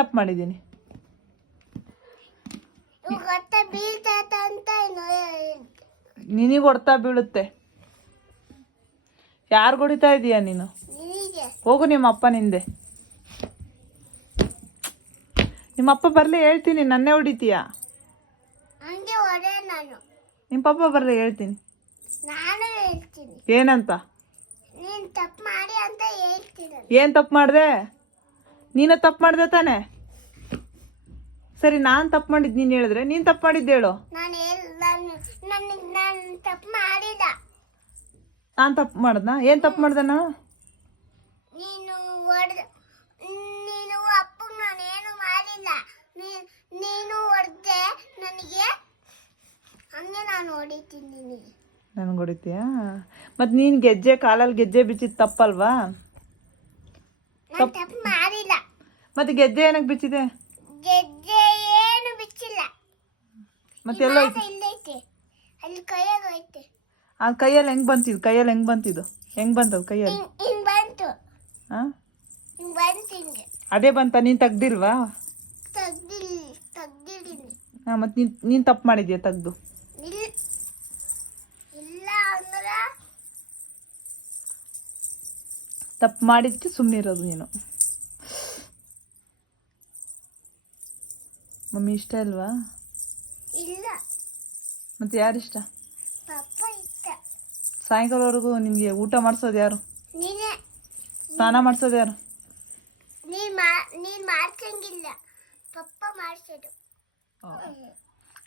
ತಪ್ಪು ಮಾಡಿದ್ದೀನಿ? ನಿನಗೆ ಹೊಡ್ತಾ ಬೀಳುತ್ತೆ. ಯಾರು ಹೊಡಿತಾ ಇದೀಯ ನೀನು? ಹೋಗು ನಿಮ್ಮ ಅಪ್ಪನಿಂದೆ. ನಿಮ್ಮ ಅಪ್ಪ ಬರ್ಲಿ ಹೇಳ್ತೀನಿ, ನನ್ನೇ ಹೊಡಿತೀಯ. ನಿಮ್ಮ ಪಪ್ಪ ಬರ್ಲಿ ಹೇಳ್ತೀನಿ. ಏನಂತ? ಏನ್ ತಪ್ಪು ಮಾಡಿದೆ? ನೀನು ತಪ್ಪು ಮಾಡಿದೆ ತಾನೆ? ಸರಿ, ನಾನು ತಪ್ಪು ಮಾಡಿದ್ ನೀನು ಹೇಳಿದ್ರೆ ನೀನು ತಪ್ಪು ಮಾಡಿದ್ದು ಹೇಳು. ನಾನು ತಪ್ಪು ಮಾಡ್ದಾ? ಏನು ತಪ್ಪು ಮಾಡ್ದೆ ನಾನು? ನನಗೆ ಹೊಡಿತೀಯಾ? ಮತ್ತು ನೀನು ಗೆಜ್ಜೆ ಕಾಲಲ್ಲಿ ಗೆಜ್ಜೆ ಬಿಚ್ಚಿದ್ ತಪ್ಪಲ್ವಾ? ಮತ್ತೆ ಗೆಜ್ಜೆ ಏನಕ್ಕೆ ಬಿಚ್ಚಿದೆ? ಮತ್ತೆಲ್ಲ ಆ ಕೈಯಲ್ಲಿ ಹೆಂಗ್ ಬಂತಿದ್ದು? ಕೈಯಲ್ಲಿ ಹೆಂಗ್ ಬಂತಿದ್ದು? ಹೆಂಗ್ ಬಂತದ ಕೈಯಲ್ಲಿ? ಹಾ, ಅದೇ ಬಂತ? ನೀನ್ ತೆಗ್ದಿಲ್ವಾ? ಹಾ, ಮತ್ತೆ ನೀನ್ ತಪ್ಪು ಮಾಡಿದ್ಯಾ ತೆಗ್ದು? ತಪ್ಪು ಮಾಡಿದ್ಕೆ ಸುಮ್ಮನಿರೋದು ನೀನು. ಮಮ್ಮಿ ಇಷ್ಟ ಇಲ್ವಾ? ಮತ್ತೆ ಯಾರಿಷ್ಟ? ಸಾಯಂಕಾಲವರೆಗೂ ನಿಮ್ಗೆ ಊಟ ಮಾಡಿಸೋದು ಯಾರು? ಸ್ನಾನ ಮಾಡಿಸೋದು ಯಾರು?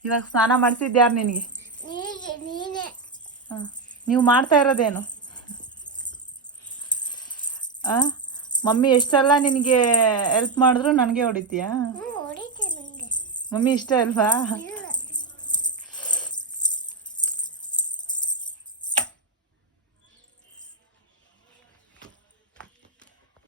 ಇವಾಗ ಸ್ನಾನ ಮಾಡಿಸಿದ್ದು ಯಾರು ನಿನಗೆ? ನೀವು ಮಾಡ್ತಾ ಇರೋದೇನು? ಮಮ್ಮಿ ಎಷ್ಟೆಲ್ಲ ನಿನಗೆ ಹೆಲ್ಪ್ ಮಾಡಿದ್ರು ನನಗೆ ಹೊಡಿತೀಯಾ? ಮಮ್ಮಿ ಇಷ್ಟ ಅಲ್ವಾ?